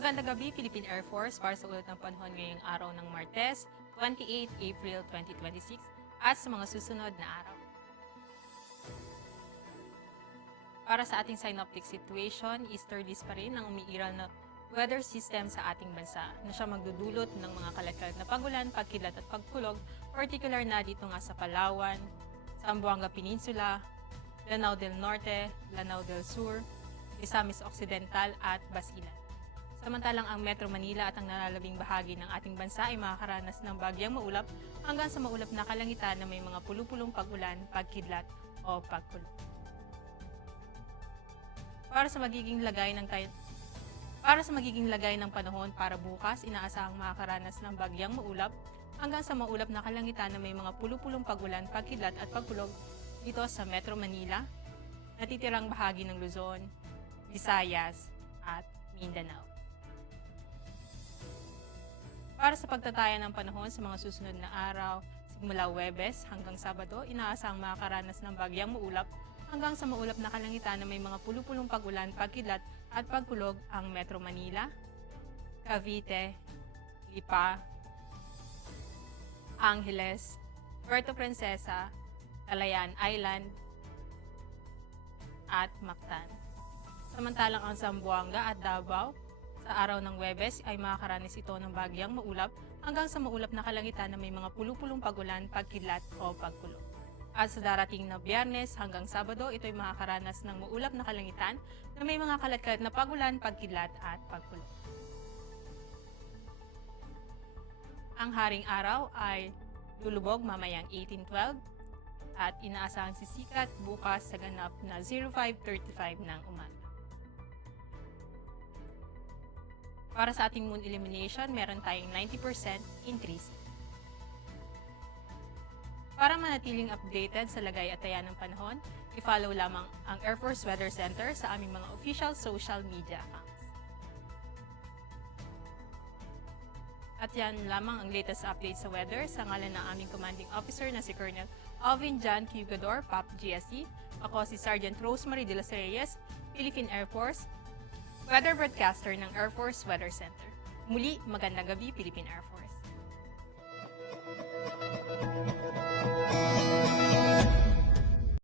Magandang gabi, Philippine Air Force, para sa ulat ng panahon ngayong araw ng Martes, 28 April 2026 at sa mga susunod na araw. Para sa ating synoptic situation, easterlies pa rin ang umiiral na weather system sa ating bansa na siya magdudulot ng mga kalat-kalat na pagulan, pagkilat at pagkulog, particular na dito nga sa Palawan, Zamboanga Peninsula, Lanao del Norte, Lanao del Sur, Misamis Occidental at Basilan. Samantalang ang Metro Manila at ang nalalabing bahagi ng ating bansa ay makakaranas ng bagyang maulap hanggang sa maulap na kalangitan na may mga pulupulong pag-ulan, pagkidlat o pagkulog. Para sa magiging lagay ng panahon para bukas, inaasahang makakaranas ng bagyang maulap hanggang sa maulap na kalangitan na may mga pulupulong pag-ulan, pagkidlat at pagkulog dito sa Metro Manila, natitirang bahagi ng Luzon, Visayas at Mindanao. Para sa pagtataya ng panahon sa mga susunod na araw, simula Huwebes hanggang Sabado, inaasahang makakaranas ng bagyang maulap hanggang sa maulap na kalangitan na may mga pulupulong pag-ulan, pagkidlat at pagkulog ang Metro Manila, Cavite, Lipa, Angeles, Puerto Princesa, Kalayaan Island, at Mactan. Samantalang ang Zamboanga at Davao, sa araw ng Huwebes ay makakaranas ito ng bagyang maulap hanggang sa maulap na kalangitan na may mga pulupulong pag-ulan, pagkidlat o pagkulog. At sa darating na Biyernes hanggang Sabado, ito ay makakaranas ng maulap na kalangitan na may mga kalat-kalat na pag-ulan, pagkidlat at pagkulog. Ang haring araw ay lulubog mamayang 18:12 at inaasahang sisikat bukas sa ganap na 05:35 ng umaga. Para sa ating moon illumination, meron tayong 90% increase. Para manatiling updated sa lagay at taya ng panahon, i-follow lamang ang Air Force Weather Center sa aming mga official social media accounts. At yan lamang ang latest update sa weather sa ngalan ng aming commanding officer na si Colonel Alvin John Cugador, PAP GSE. Ako si Sergeant Rosemary de los Reyes, Philippine Air Force, weather broadcaster ng Air Force Weather Center. Muli, magandang gabi, Philippine Air Force.